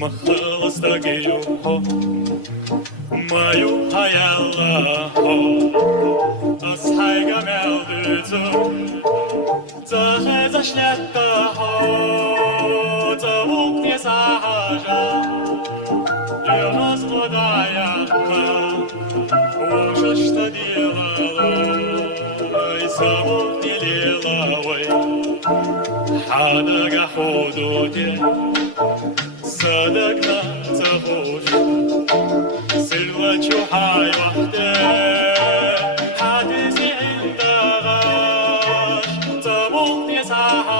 مخلص دقيقه ما يحيى أصحى جمال دزو زهز شلته زوق يساجا يرز غدايا وششت ديلا يسوق ديلاوي حدق حدودي صدقنا تخوش سلوة حي وحده حدثي عند غاش تبوك يساها